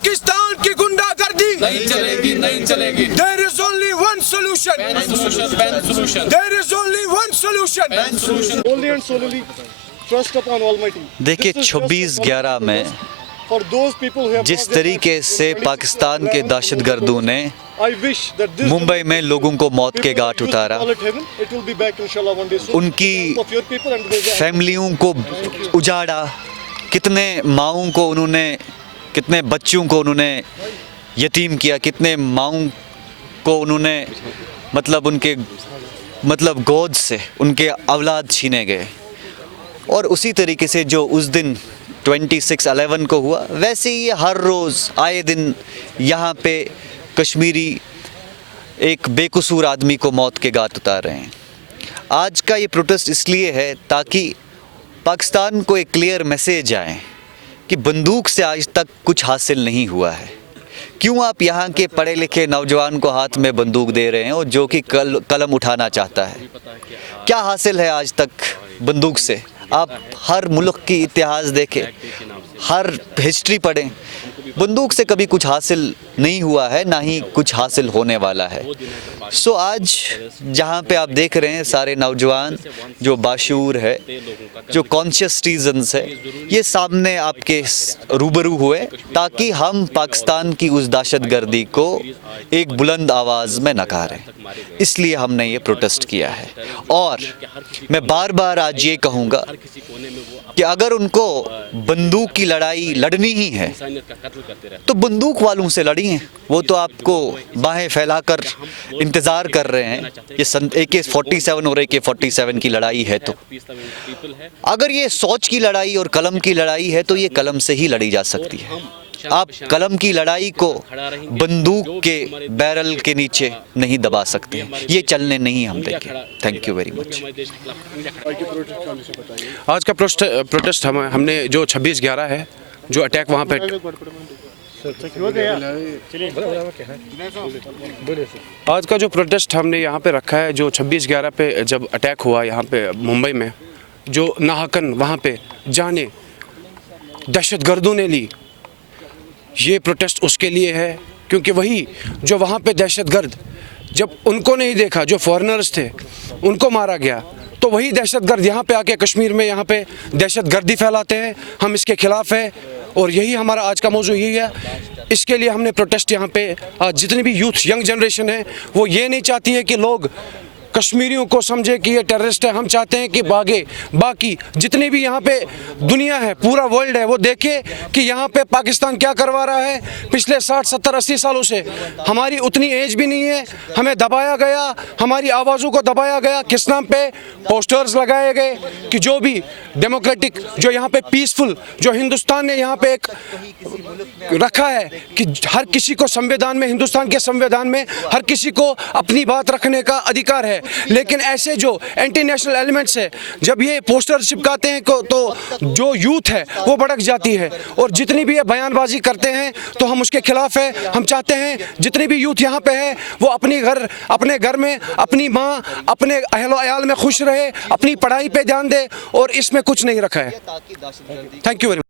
पाकिस्तान की गुंडागर्दी नहीं चलेगी, नहीं चलेगी। There is only one solution. Ban solution, ban solution. There is only one solution. Ban solution. Only and solely trust upon Almighty. देखिए 26/11 में For those people who have जिस lost their तरीके lives से in पाकिस्तान के 2011, दहशतगर्दों ने I wish that this Mumbai में लोगों को मौत के people घाट who उतारा, call it heaven, it will be back inshallah one day soon. उनकी Of your people and there's a- फैमिलियों को उजाड़ा, कितने माओं को उन्होंने, कितने बच्चों को उन्होंने यतीम किया, कितने माओं को उन्होंने मतलब गोद से उनके औलाद छीने गए। और उसी तरीके से जो उस दिन 26/11 को हुआ, वैसे ही हर रोज़ आए दिन यहाँ पे कश्मीरी एक बेकसूर आदमी को मौत के घाट उतार रहे हैं। आज का ये प्रोटेस्ट इसलिए है ताकि पाकिस्तान को एक क्लियर मैसेज आए कि बंदूक से आज तक कुछ हासिल नहीं हुआ है। क्यों आप यहाँ के पढ़े लिखे नौजवान को हाथ में बंदूक दे रहे हैं और जो कि कलम उठाना चाहता है? क्या हासिल है आज तक बंदूक से? आप हर मुल्क की इतिहास देखें, हर हिस्ट्री पढ़ें, बंदूक से कभी कुछ हासिल नहीं हुआ है, ना ही कुछ हासिल होने वाला है। सो आज जहाँ पे आप देख रहे हैं सारे नौजवान जो बाशूर है, जो कॉन्शियस सिटीजन्स है, ये सामने आपके रूबरू हुए ताकि हम पाकिस्तान की उस दहशतगर्दी को एक बुलंद आवाज़ में नकारें। इसलिए हमने ये प्रोटेस्ट किया है। और मैं बार बार आज ये कहूँगा कि अगर उनको बंदूक की लड़ाई लड़नी ही है तो बंदूक वालों से लड़िए। वो तो आपको बाहें फैलाकर इंतज़ार कर रहे हैं। ये AK-47 और AK-47 की लड़ाई है, तो अगर ये सोच की लड़ाई और कलम की लड़ाई है तो ये कलम से ही लड़ी जा सकती है। आप कलम की लड़ाई को बंदूक के बैरल के नीचे नहीं दबा सकते। ये चलने नहीं हम देंगे। Thank you very much. आज का प्रोटेस्ट हमने जो 26/11 है, जो अटैक वहाँ पे आज का जो प्रोटेस्ट हमने यहाँ पे रखा है, जो 26/11 पे जब अटैक हुआ यहाँ पे मुंबई में, जो नाहकन वहाँ पे जाने दहशतगर्दों ने ली, ये प्रोटेस्ट उसके लिए है। क्योंकि वही जो वहाँ पे दहशतगर्द, जब उनको नहीं देखा, जो फॉरेनर्स थे उनको मारा गया, तो वही दहशतगर्द यहाँ पे आके कश्मीर में यहाँ पे दहशतगर्दी फैलाते हैं। हम इसके खिलाफ है और यही हमारा आज का मौजू यही है। इसके लिए हमने प्रोटेस्ट यहाँ पे, आज जितनी भी यूथ यंग जनरेशन है वो ये नहीं चाहती है कि लोग कश्मीरियों को समझे कि ये टेररिस्ट है। हम चाहते हैं कि बाकी जितनी भी यहाँ पे दुनिया है, पूरा वर्ल्ड है, वो देखे कि यहाँ पे पाकिस्तान क्या करवा रहा है। पिछले 60, 70, 80 सालों से हमारी उतनी एज भी नहीं है, हमें दबाया गया, हमारी आवाज़ों को दबाया गया। किस नाम पे? पोस्टर्स लगाए गए कि जो भी डेमोक्रेटिक, जो यहाँ पे पीसफुल, जो हिंदुस्तान ने यहाँ पे एक रखा है कि हर किसी को संविधान में, हिंदुस्तान के संविधान में हर किसी को अपनी बात रखने का अधिकार है। लेकिन ऐसे जो एंटी नेशनल एलिमेंट्स है, जब ये पोस्टर चिपकाते हैं तो जो यूथ है वो भड़क जाती है और जितनी भी ये बयानबाजी करते हैं तो हम उसके खिलाफ है। हम चाहते हैं जितनी भी यूथ यहाँ पे है वो अपने घर में अपनी माँ, अपने अहलो अयाल में खुश रहे, अपनी पढ़ाई पे ध्यान दे और इसमें कुछ नहीं रखा है। Thank you very much.